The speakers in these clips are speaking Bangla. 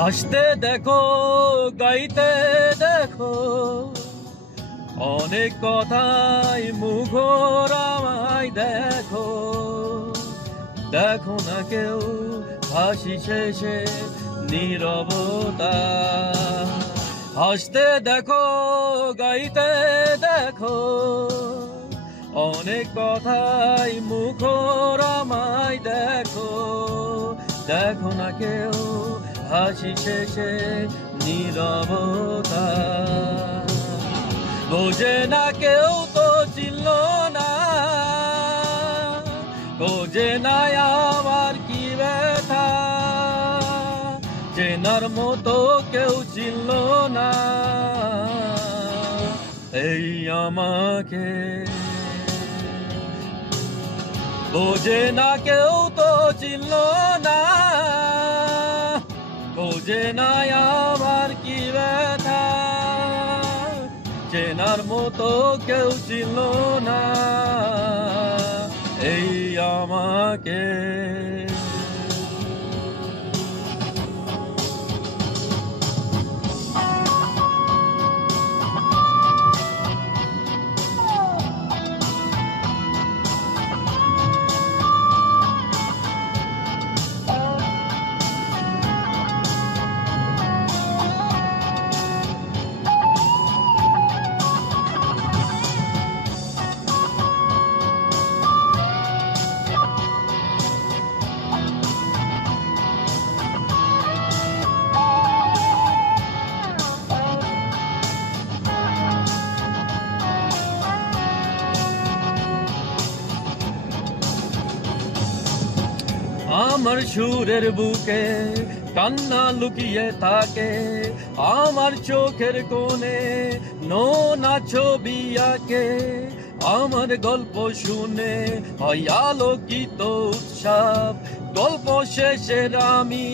হাসতে দেখো, গাইতে দেখো, অনেক কথাই মুখর আমায় দেখো। দেখো না কেউ হাসি শেষে নীরবতা। হাসতে দেখো, গাইতে দেখো, অনেক কথাই মুখর আমায় দেখো। দেখো না কেউ হাসি শেষে নীরবতা। বোঝে না কেউ তো চিনল না, বোঝে না আমার কি ব্যথা। চেনার মতো কেউ চিনল না এই আমাকে। বোঝে না কেউ তো চিনল না, বোঝে না আমার কি ব্যথা। চেনার মতো কেউ চিনল না এই আমাকে। আমার সুরের বুকে কান্না লুকিয়ে থাকে, আমার চোখের কোণে নোনা ছবি আঁকে। আমার গল্প শুনে হয় আলোকিত উৎসব, গল্প শেষের আমি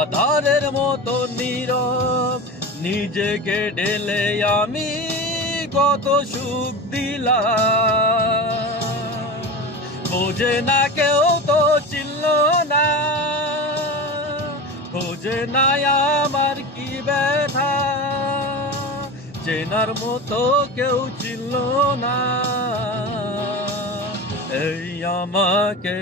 আধারের মতো নীরব। নিজেকে ঢেলে আমি কত সুখ দিলাম। বোঝে না কেউ তো চিনল না, বোঝে না আমার কি ব্যথা। চেনার মতো কেউ চিনল না এই আমাকে।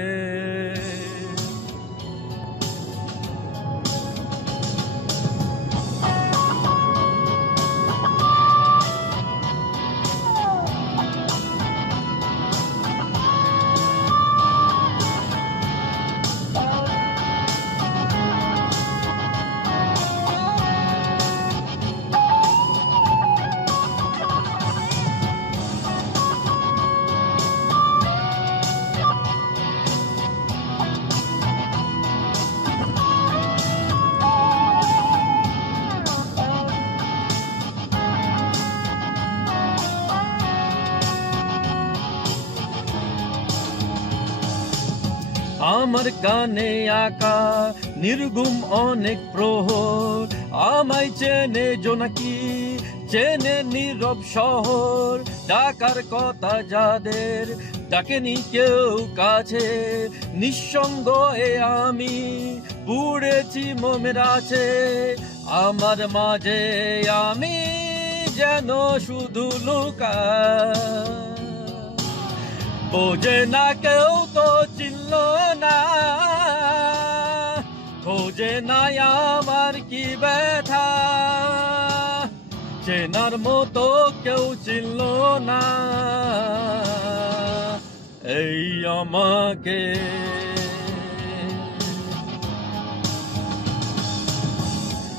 আমার কানে আঁকা নির্গুম অনেক প্রহর, আমায় চেনে জোনাকি, চেনে নীরব শহর। ডাকার কথা যাদের ডাকেনি কেউ কাছে, নিঃসঙ্গ এ আমি পুড়েছি মোমের আছে। আমার মাঝে আমি যেন শুধু লুকাই। বোঝে না কেউ তো চিনল না, খোঁজে না আমার কি ব্যথা। চেনার মতো কেউ চিনল না এই আমাকে।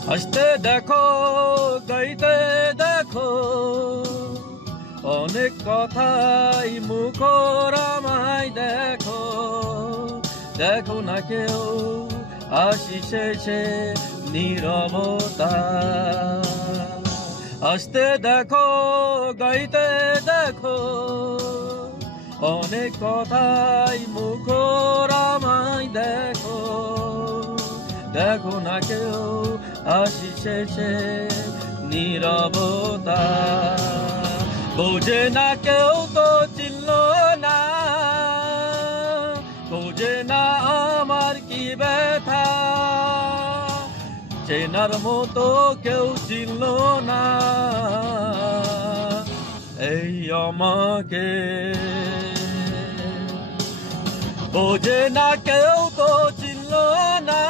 হাসতে দেখো, গাইতে দেখো, অনেক কথাই মুখর আমায় দেখো। দেখো না কেউ হাসি শেষে নীরবতা। হাসতে দেখো, গাইতে দেখো, অনেক কথাই মুখর আমায় দেখো। দেখো না কেউ হাসি শেষে নীরবতা। বোঝে না কেউ তো চিনল না, বোঝে না আমার কি ব্যথা। চেনার মতো কেউ ছিল না এই আমাকে বোঝে না কেউ তো ছিল না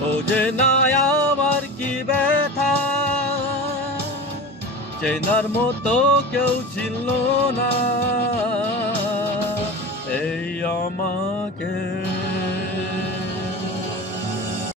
বোঝে না আমার কি ব্যথা চেনার মতো কেউ ছিল না এই আমাকে